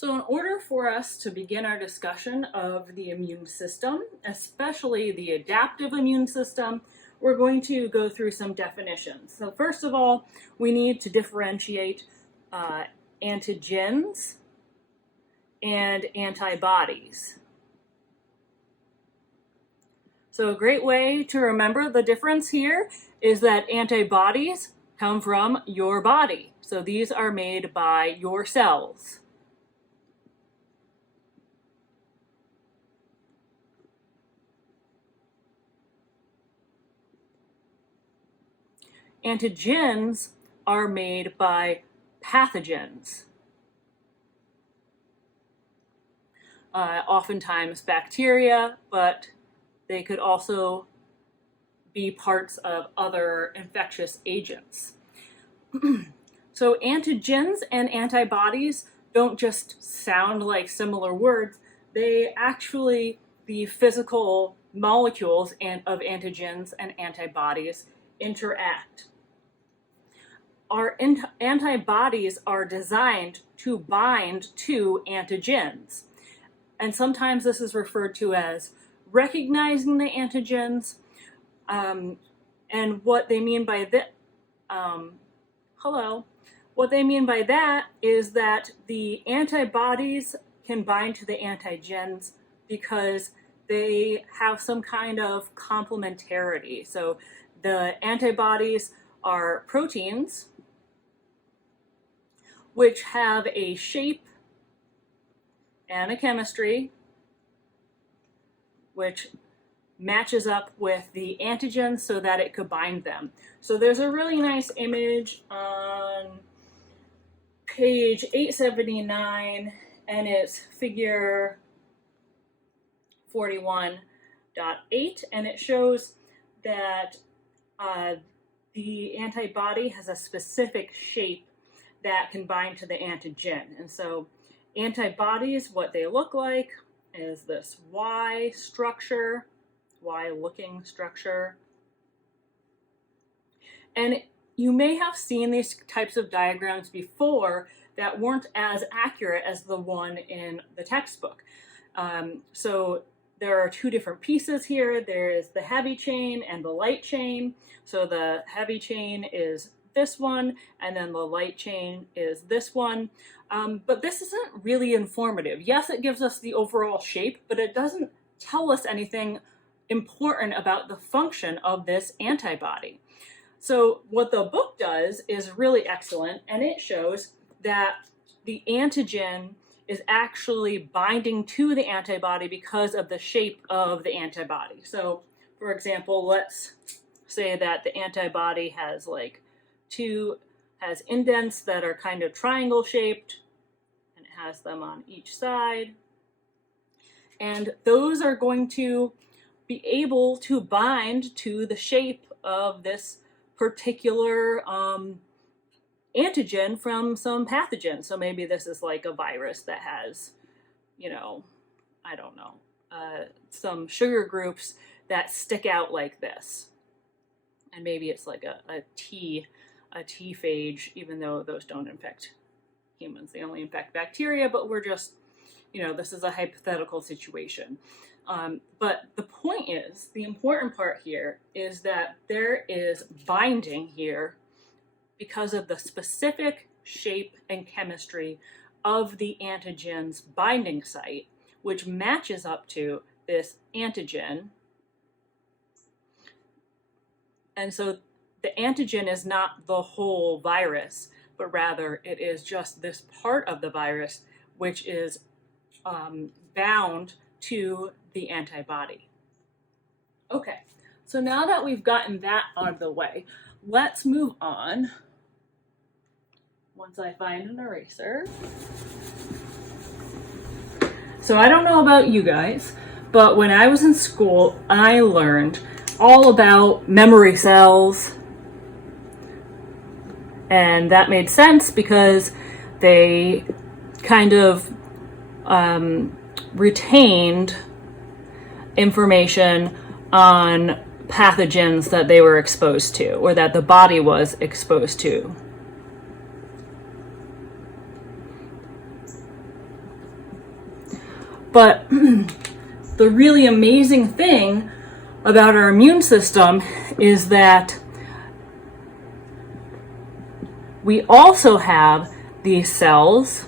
So in order for us to begin our discussion of the immune system, especially the adaptive immune system, we're going to go through some definitions. So first of all, we need to differentiate antigens and antibodies. So a great way to remember the difference here is that antibodies come from your body. So these are made by your cells. Antigens are made by pathogens, oftentimes bacteria, but they could also be parts of other infectious agents. So antigens and antibodies don't just sound like similar words, they actually, the physical molecules of antigens and antibodies interact. Our antibodies are designed to bind to antigens. And sometimes this is referred to as recognizing the antigens. And what they mean by that, what they mean by that is that the antibodies can bind to the antigens because they have some kind of complementarity. So the antibodies are proteins which have a shape and a chemistry which matches up with the antigens so that it could bind them. So there's a really nice image on page 879, and it's figure 41.8, and it shows that the antibody has a specific shape that can bind to the antigen. And so antibodies, what they look like is this Y structure, Y-looking structure. And you may have seen these types of diagrams before that weren't as accurate as the one in the textbook. So there are two different pieces here. There is the heavy chain and the light chain. So the heavy chain is this one, and then the light chain is this one. But this isn't really informative. Yes, it gives us the overall shape, but it doesn't tell us anything important about the function of this antibody. So what the book does is really excellent, and it shows that the antigen is actually binding to the antibody because of the shape of the antibody. So for example, let's say that the antibody has has indents that are kind of triangle shaped, and it has them on each side. And those are going to be able to bind to the shape of this particular antigen from some pathogen. So maybe this is like a virus that has, I don't know, some sugar groups that stick out like this. And maybe it's like a T phage, even though those don't infect humans. They only infect bacteria, but we're just, this is a hypothetical situation. But the point is, the important part here is that there is binding here because of the specific shape and chemistry of the antigen's binding site, which matches up to this antigen. And so the antigen is not the whole virus, but rather it is just this part of the virus which is bound to the antibody. Okay, so now that we've gotten that out of the way, let's move on. Once I find an eraser. So I don't know about you guys, but when I was in school, I learned all about memory cells. And that made sense because they kind of retained information on pathogens that they were exposed to, or that the body was exposed to. But the really amazing thing about our immune system is that we also have these cells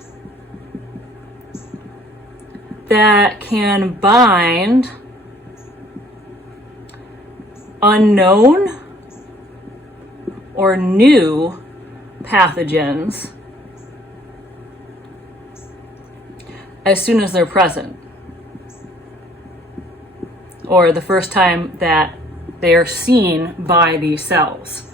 that can bind unknown or new pathogens as soon as they're present, or the first time that they are seen by these cells.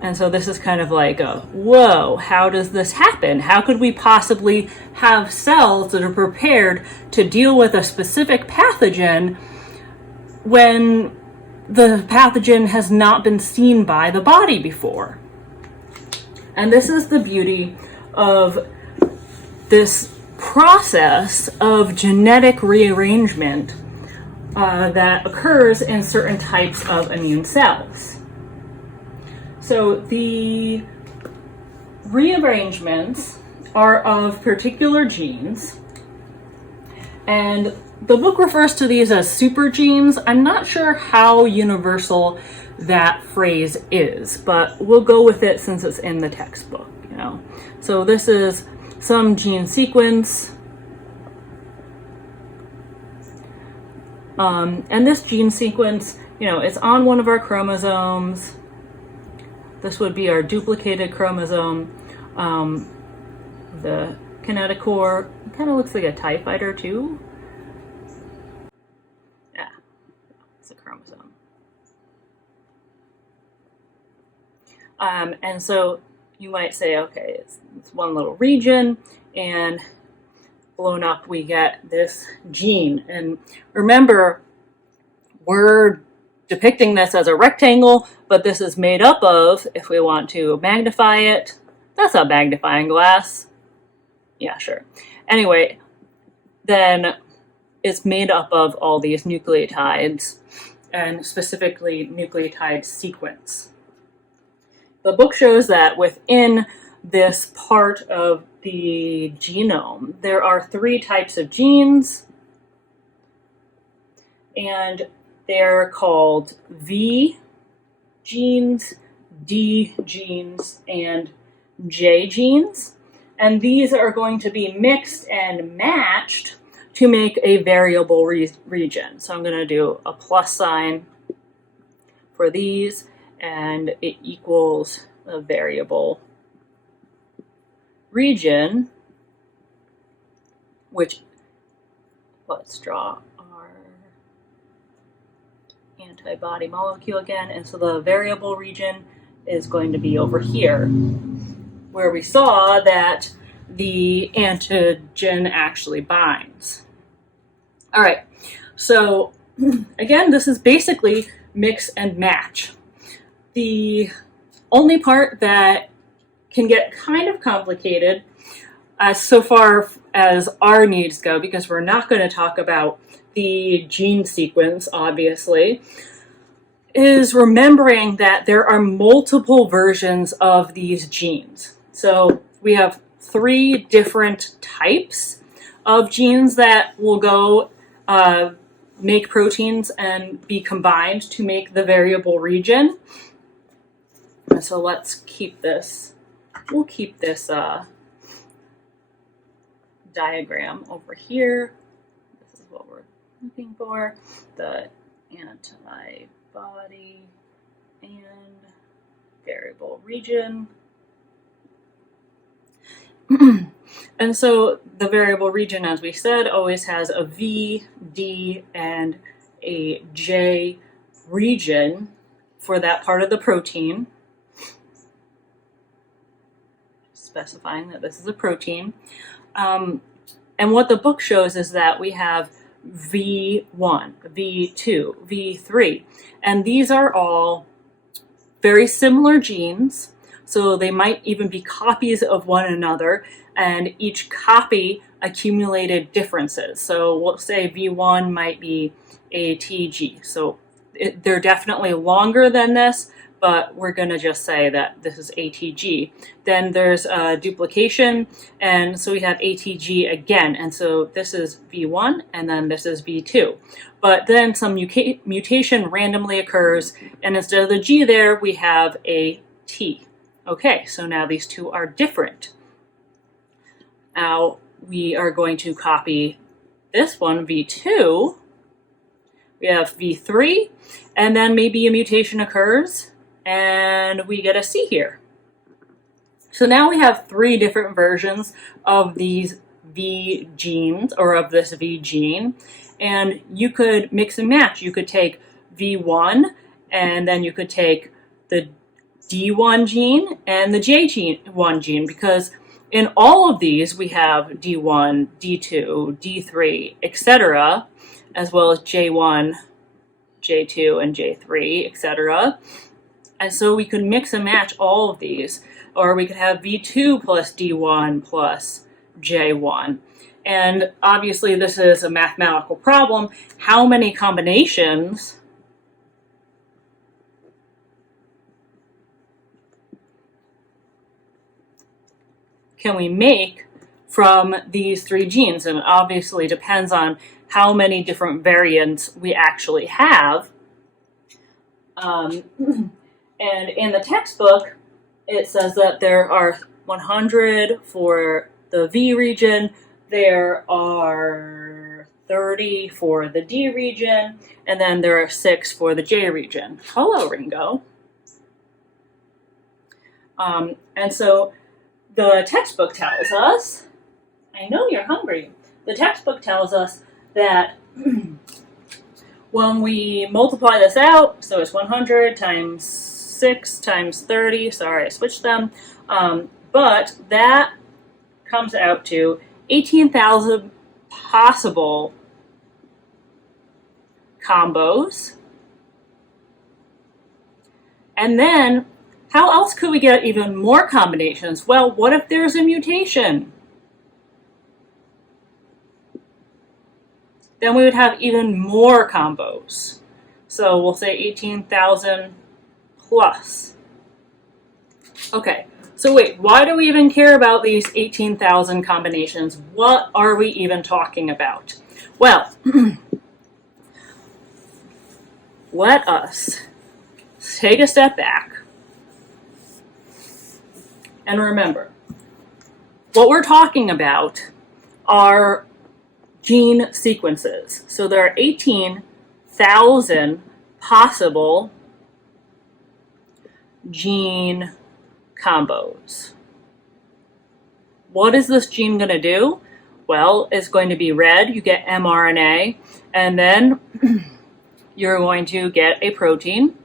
And so this is kind of like a, whoa, how does this happen? How could we possibly have cells that are prepared to deal with a specific pathogen when the pathogen has not been seen by the body before? And this is the beauty of this process of genetic rearrangement that occurs in certain types of immune cells. So the rearrangements are of particular genes, and the book refers to these as super genes. I'm not sure how universal that phrase is, but we'll go with it since it's in the textbook, you know. So this is some gene sequence. And this gene sequence, you know, it's on one of our chromosomes. This would be our duplicated chromosome. The kinetochore kind of looks like a TIE fighter too. Yeah, it's a chromosome. And so you might say, okay, it's one little region, and blown up we get this gene. And remember, we're depicting this as a rectangle, but this is made up of, if we want to magnify it, that's a magnifying glass. Yeah, sure. Anyway, then it's made up of all these nucleotides, and specifically nucleotide sequence. The book shows that within this part of the genome, there are 3 types of genes, and they're called V genes, D genes, and J genes. And these are going to be mixed and matched to make a variable region. So I'm going to do a plus sign for these, and it equals a variable region, which, let's draw our antibody molecule again. And so the variable region is going to be over here, where we saw that the antigen actually binds. All right, so again, this is basically mix and match. The only part that can get kind of complicated so far as our needs go, because we're not going to talk about the gene sequence, obviously, is remembering that there are multiple versions of these genes. So we have 3 different types of genes that will go make proteins and be combined to make the variable region. So let's keep this, we'll keep this diagram over here. This is what we're looking for, the antibody and variable region. And so the variable region, as we said, always has a V, D, and a J region for that part of the protein, specifying that this is a protein. And what the book shows is that we have V1, V2, V3, and these are all very similar genes. So they might even be copies of one another, and each copy accumulated differences. So we'll say V1 might be a TG. So they're definitely longer than this, but we're going to just say that this is ATG. Then there's duplication, and so we have ATG again, and so this is V1, and then this is V2. But then some mutation randomly occurs, and instead of the G there, we have a T. Okay, so now these two are different. Now we are going to copy this one, V2. We have V3, and then maybe a mutation occurs, and we get a C here. So now we have 3 different versions of these V genes, or of this V gene, and you could mix and match. You could take V1, and then you could take the D1 gene and the J1 gene, because in all of these we have D1, D2, D3, etc., as well as J1, J2, and J3, etc. And so we could mix and match all of these, or we could have V2 plus D1 plus J1. And obviously this is a mathematical problem. How many combinations can we make from these 3 genes? And it obviously depends on how many different variants we actually have. And in the textbook, it says that there are 100 for the V region, there are 30 for the D region, and then there are 6 for the J region. Hello, Ringo. And so the textbook tells us, I know you're hungry, the textbook tells us that when we multiply this out, so it's 100 times 6 times 30, sorry I switched them, but that comes out to 18,000 possible combos. And then, how else could we get even more combinations? Well, what if there's a mutation? Then we would have even more combos. So we'll say 18,000 plus. Okay, so wait, why do we even care about these 18,000 combinations? What are we even talking about? Well, let us take a step back and remember, what we're talking about are gene sequences. So there are 18,000 possible gene combos. What is this gene going to do? Well, it's going to be read. You get mRNA, and then you're going to get a protein.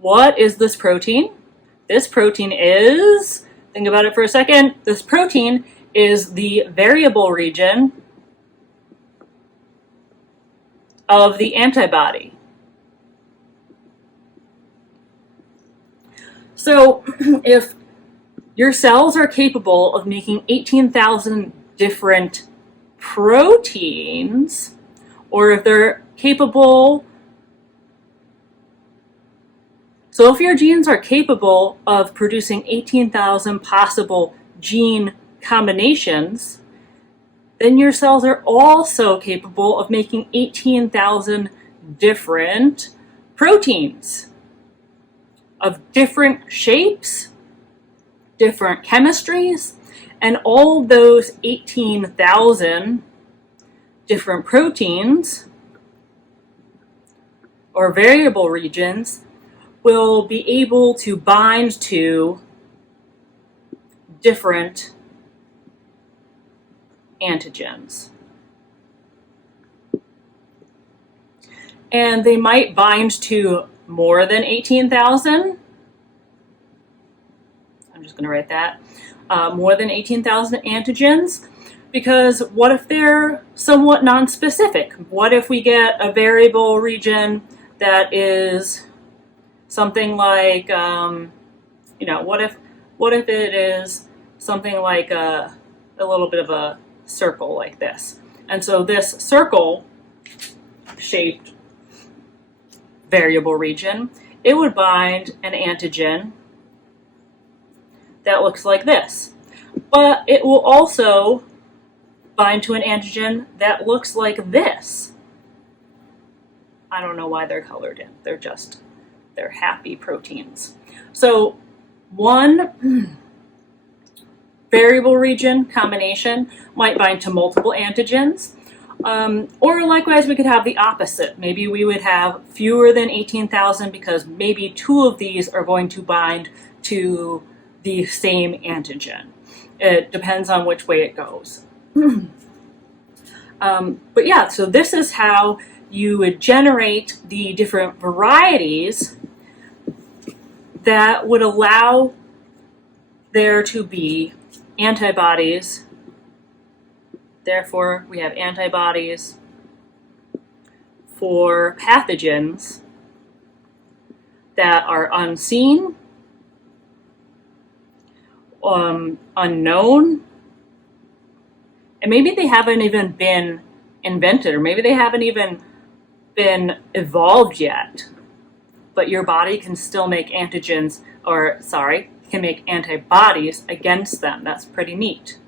What is this protein? This protein is, think about it for a second, this protein is the variable region of the antibody. So if your cells are capable of making 18,000 different proteins, or if they're capable, so if your genes are capable of producing 18,000 possible gene combinations, then your cells are also capable of making 18,000 different proteins of different shapes, different chemistries, and all those 18,000 different proteins or variable regions will be able to bind to different antigens. And they might bind to more than 18,000. I'm just going to write that. More than 18,000 antigens, because what if they're somewhat non-specific? What if we get a variable region that is something like, what if it is something like a little bit of a circle like this? And so this circle-shaped variable region it would bind an antigen that looks like this. But it will also bind to an antigen that looks like this. I don't know why they're colored in. They're happy proteins. So one variable region combination might bind to multiple antigens. Or likewise, we could have the opposite. Maybe we would have fewer than 18,000 because maybe 2 of these are going to bind to the same antigen. It depends on which way it goes. But yeah, so this is how you would generate the different varieties that would allow there to be antibodies. Therefore, we have antibodies for pathogens that are unseen, unknown, and maybe they haven't even been invented, or maybe they haven't even been evolved yet, but your body can still make antibodies against them. That's pretty neat.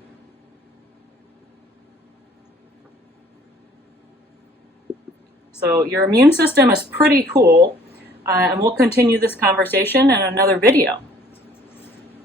So your immune system is pretty cool, and we'll continue this conversation in another video.